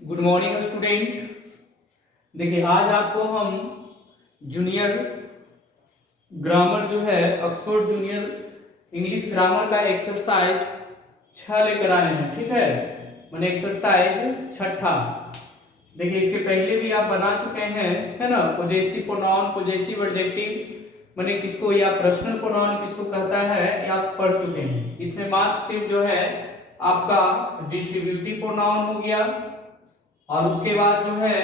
Good morning student. देखिए आज आपको हम जूनियर ग्रामर जो है ऑक्सफोर्ड जूनियर इंग्लिश ग्रामर का एक्सरसाइज 6 लेकर आए हैं। ठीक है, मैंने एक्सरसाइज 6। देखिए इसके पहले भी आप बना चुके हैं, है ना। पोजेसिव प्रोनाउन, पोजेसिव एडजेक्टिव मैंने किसको या पर्सनल प्रोनाउन किसको कहता है या आप पढ़ चुके हैं। इसमें बात सिर्फ जो है आपका डिस्ट्रीब्यूटिव प्रोनाउन हो गया और उसके बाद जो है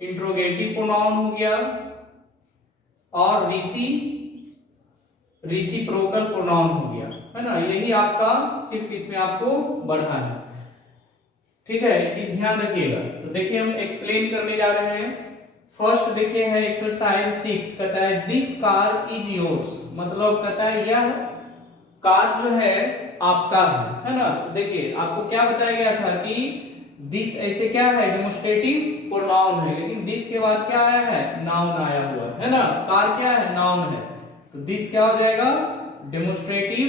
इंट्रोगेटिव प्रोनाउन हो गया और रिसिप्रोकल प्रोनाउन हो गया, है ना। यही आपका सिर्फ इसमें आपको बढ़ा है। ठीक है, एक चीज ध्यान रखिएगा। तो देखिए हम एक्सप्लेन करने जा रहे हैं। फर्स्ट देखिए है एक्सरसाइज 6, कहता है दिस कार इज योर्स, मतलब कहता है यह कार जो है आपका है ना। तो देखिए आपको क्या बताया गया था कि दिस ऐसे क्या है, डेमोस्ट्रेटिव प्रोनाउन है, लेकिन दिस के बाद क्या आया है, नाउन आया हुआ है ना। कार क्या है, नाउन है, तो दिस क्या हो जाएगा, डेमोस्ट्रेटिव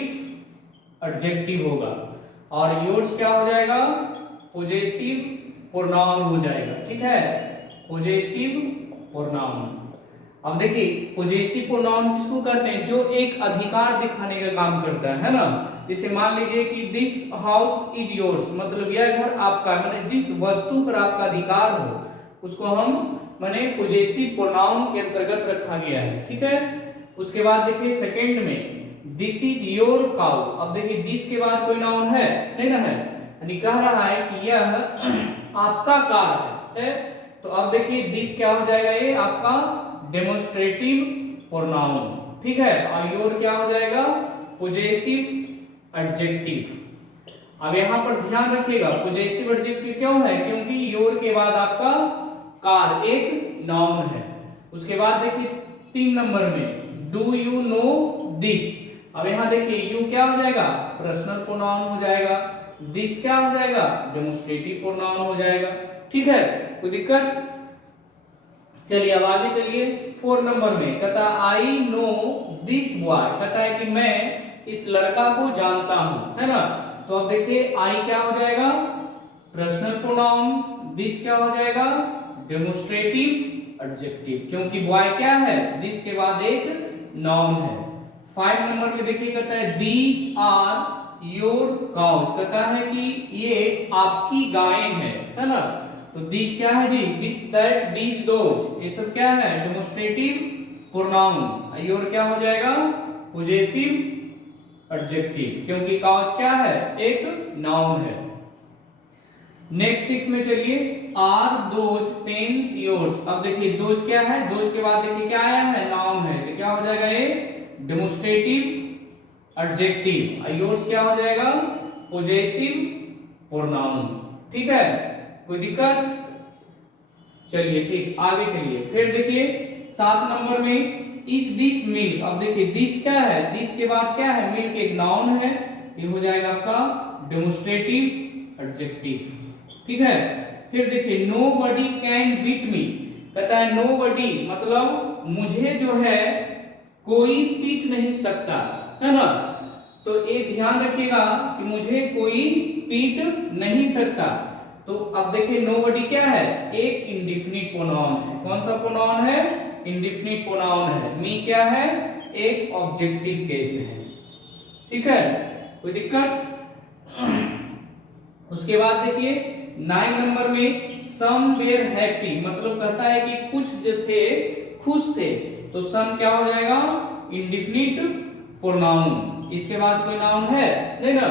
एडजेक्टिव होगा और योर्स क्या हो जाएगा, पोजेसिव प्रोनाउन हो जाएगा। ठीक है, पोजेसिव प्रोनाउन। अब देखिए पोजेसिव प्रोनाउन किसको कहते हैं, जो एक अधिकार दिखाने का काम करता है ना। जैसे मान लीजिए कि दिस हाउस इज योर्स, मतलब यह घर आपका, माने जिस वस्तु पर आपका अधिकार हो उसको हम माने पोजेसिव प्रोनाउन के अंतर्गत रखा गया है। ठीक है, उसके बाद देखिए सेकंड में दिस इज योर काउ। अब देखिए दिस के बाद कोई नाउन है नहीं ना है, यानी कह रहा है कि यह आपका कार है। तो अब देखिए दिस क्या हो जाएगा, ये आपका डेमोस्ट्रेटिव प्रोनाउन। ठीक है, और योर क्या हो जाएगा, पोजेसिव एडजेक्टिव। अब यहां पर ध्यान रखिएगा पोजेसिव एडजेक्टिव क्यों है, क्योंकि योर के बाद आपका कार एक नाउन है। उसके बाद देखिए 3 नंबर में डू यू नो दिस। अब यहां देखिए यू क्या हो जाएगा, पर्सनल प्रोनाउन हो जाएगा, दिस क्या हो जाएगा, डेमोस्ट्रेटिव प्रोनाउन हो जाएगा। ठीक है, कोई दिक्कत। चलिए अब आगे चलिए 4 नंबर में कहता आई नो दिस बॉय, कहता है कि मैं इस लड़का को जानता हूं, है ना। तो अब देखिए आई क्या हो जाएगा, पर्सनल प्रोनाउन, दिस क्या हो जाएगा, डेमोस्ट्रेटिव एडजेक्टिव, क्योंकि बॉय क्या है, दिस के बाद एक नाउन है। 5 नंबर में देखिए कहता है दीज आर योर काउज, कहता है कि ये आपकी गायें हैं, है ना। तो दीज क्या है जी, दिस दैट दीज दोज, ये सब क्या है, डेमोस्ट्रेटिव प्रोनाउन। योर क्या हो जाएगा, पोजेसिव एडजेक्टिव, क्योंकि काउज क्या है, एक नाउन है। नेक्स्ट 6 में चलिए आर दोज पेन्स योर्स। अब देखिए दोज क्या है, दोज के बाद देखिए क्या आया है, नाउन है, तो क्या हो जाएगा, ये डेमोस्ट्रेटिव एडजेक्टिव। योर्स क्या हो जाएगा, पोजेसिव प्रोनाउन। ठीक है, कोई दिक्कत। चलिए ठीक, आगे चलिए। फिर देखिए 7 नंबर में इज दिस मिल्क। अब देखिए दिस क्या है, दिस के बाद क्या है, मिल्क एक नाउन है, ये हो जाएगा आपका डेमोस्ट्रेटिव एडजेक्टिव। ठीक है, फिर देखिए नोबडी कैन बीट मी, कहता है नोबडी मतलब मुझे जो है कोई पीट नहीं सकता, है ना। तो एक ध्यान रखिएगा कि मुझे कोई पीट नहीं सकता। तो अब देखिए नोबडी क्या है, एक इंडेफिनिट प्रोनाउन है। कौन सा प्रोनाउन है, इंडेफिनिट प्रोनाउन है। मी क्या है, एक ऑब्जेक्टिव केस है। ठीक है, कोई दिक्कत। उसके बाद देखिए 9 नंबर में सम वेर हैप्पी, मतलब कहता है कि कुछ जो थे खुश थे, तो सम क्या हो जाएगा, इंडेफिनिट प्रोनाउन। इसके बाद कोई नाउन है नहीं ना,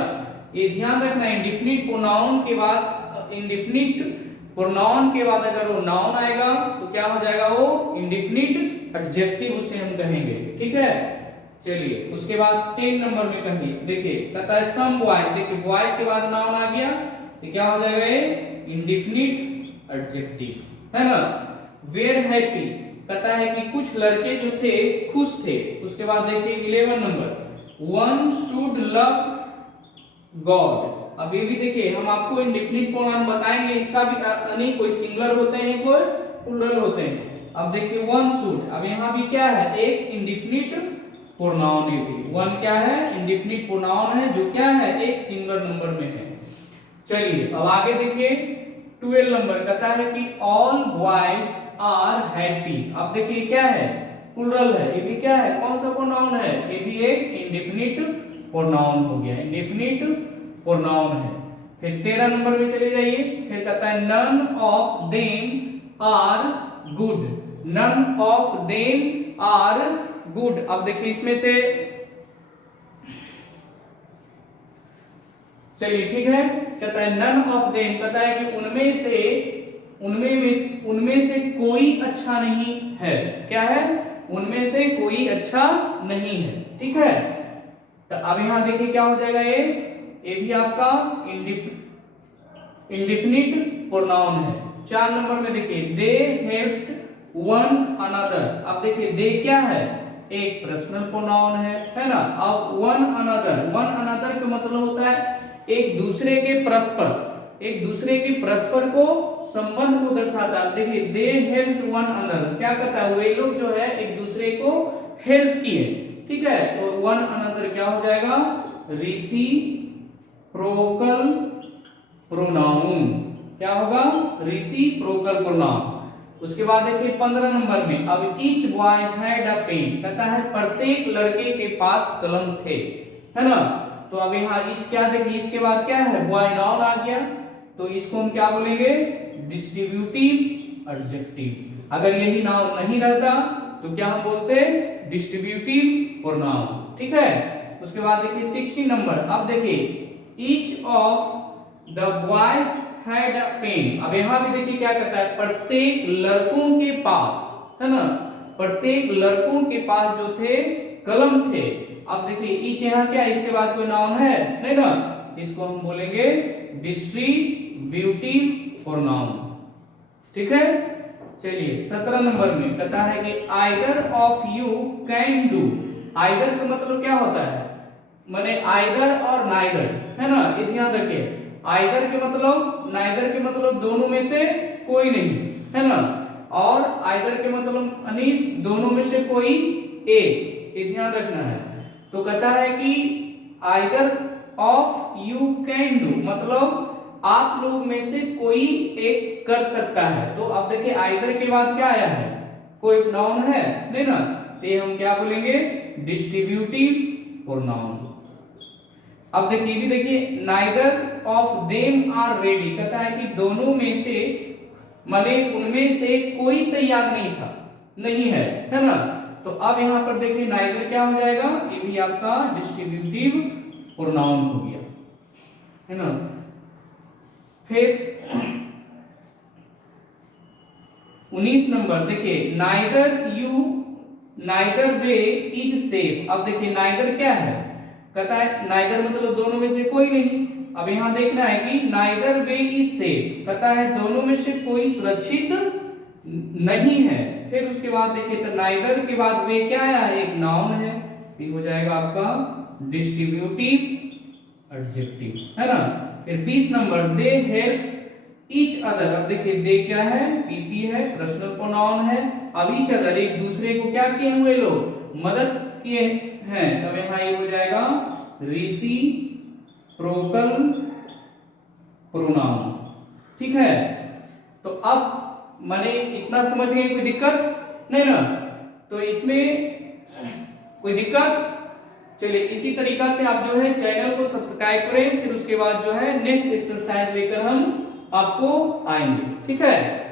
ये ध्यान रखना। इंडेफिनिट प्रोनाउन के बाद, इंडेफिनिट प्रोनाउन के बाद अगर वो नाउन आएगा तो क्या हो जाएगा, वो इंडेफिनिट एडजेक्टिव उसे हम कहेंगे। ठीक है, चलिए उसके बाद 10 नंबर में कहिए, देखिए कहता है सम बॉयज। देखिए बॉयज के बाद नाउन आ गया तो क्या हो जाएगा, ये इंडेफिनिट एडजेक्टिव, है ना। वेर हैप्पी, कहता है कि कुछ लड़के जो थे खुश थे। उसके बाद देखिए 11 number one should love God. अब ये भी देखिए हम आपको इंडेफिनिट प्रोनाउन बताएंगे, इसका भी नहीं कोई सिंगुलर होते हैं कोई प्लूरल होते हैं। अब देखिए वन शुड, अब यहाँ भी क्या है, एक इंडेफिनिट प्रोनाउन है भी। वन क्या है, इंडेफिनिट प्रोनाउन है जो क्या है, एक सिंगुलर नंबर में है। चलिए अब आगे देखिए 12 नंबर कहता है कि ऑल बॉयज आर हैप्पी। अब देखिए क्या है, प्लूरल है, ये भी क्या है, कौन सा प्रोनाउन है, ये भी एक इंडेफिनिट प्रोनाउन हो गया, इंडेफिनिट प्रोनाउन है। फिर 13 नंबर में चले जाइए, फिर कहता है none of them are good, none of them are good. अब देखिए इसमें से चलिए ठीक है, कहता है नन ऑफ देम, कहता है कि उनमें से कोई अच्छा नहीं है। क्या है, उनमें से कोई अच्छा नहीं है। ठीक है, तो अब यहां देखिए क्या हो जाएगा, ये भी आपका इंडेफिनिट प्रोनाउन है। 4 नंबर में देखिए दे हेल्प्ड वन अनदर। अब देखिए दे क्या है, एक पर्सनल प्रोनाउन है ना। अब वन अनदर का मतलब होता है एक दूसरे के परस्पर को संबंध को दर्शाता है। देखिए दे हेल्प्ड वन अनदर, क्या कहता है, वे लोग जो है एक दूसरे को हेल्प किए। ठीक है, तो वन अनदर क्या हो जाएगा, रेसिप्रोकल प्रोनाउन। क्या होगा, रेसिप्रोकल प्रोनाउन। उसके बाद देखिए 15 नंबर में, अब each boy had a pen, कहता है प्रत्येक लड़के के पास कलम थे, है ना। तो अब यहाँ ईच क्या देखिए, इसके बाद क्या है, बॉय नाउन आ गया, तो इसको हम क्या बोलेंगे, डिस्ट्रीब्यूटिव एडजेक्टिव। अगर यही नाउन नहीं रहता तो क्या हम बोलते, डिस्ट्रीब्यूटिव प्रोनाउन। ठीक है, उसके बाद देखिए 16 नंबर, अब देखिए each of the boys had a pen. अब यहां भी देखिए क्या कहता है, प्रत्येक लड़कों के पास, है ना, प्रत्येक लड़कों के पास जो थे कलम थे। अब देखिए ईच यहाँ क्या है, इसके बाद कोई नाउन है नहीं ना, इसको हम बोलेंगे डिस्ट्रीब्यूटिव प्रोनाउन। ठीक है, चलिए 17 नंबर में कहता है कि either of you can do. Either का मतलब क्या होता है, माने आइदर और नाइदर, है ना, ये ध्यान रखिए। आइदर के मतलब, नाइदर के मतलब दोनों में से कोई नहीं, है ना, और आइदर के मतलब यानी दोनों में से कोई एक, ये ध्यान रखना है। तो कहता है कि either of you can do, मतलब आप लोग में से कोई एक कर सकता है। तो अब देखिए आइदर के बाद क्या आया है, कोई नाउन है नहीं ना, तो हम क्या बोलेंगे, डिस्ट्रीब्यूटिव प्रोनाउन। अब देखिए भी देखिए neither of them are ready, कहता है कि दोनों में से माने उनमें से कोई तैयार नहीं है ना। तो अब यहां पर देखिए नाइदर क्या हो जाएगा, ये भी आपका डिस्ट्रीब्यूटिव प्रोनाउन हो गया, है ना। फिर 19 नंबर देखिए नाइदर वे इज सेफ। अब देखिए नाइदर क्या है, कहता है नाइदर मतलब दोनों में से कोई नहीं। अब यहां देखना है कि नाइदर वे इज सेफ, कहता है दोनों में से कोई सुरक्षित नहीं है। फिर उसके बाद देखिए तो नाइदर के बाद वे क्या आया है, एक नाउन है, ये हो जाएगा आपका डिस्ट्रीब्यूटिव एडजेक्टिव, है ना। फिर 20 number they help each other. अब देखिए दे क्या है, पीपी है, पर्सनल प्रोनाउन है। अब ईच अदर एक दूसरे को क्या किए हुए लोग, मदद किए हैं, तब यहां ये हो जाएगा रेसिप्रोकल प्रोनाउन। ठीक है, तो अब माने इतना समझ गए, कोई दिक्कत नहीं ना, तो इसमें कोई दिक्कत। चलिए इसी तरीका से आप जो है चैनल को सब्सक्राइब करें, फिर उसके बाद जो है नेक्स्ट एक्सरसाइज लेकर हम आपको आएंगे। ठीक है।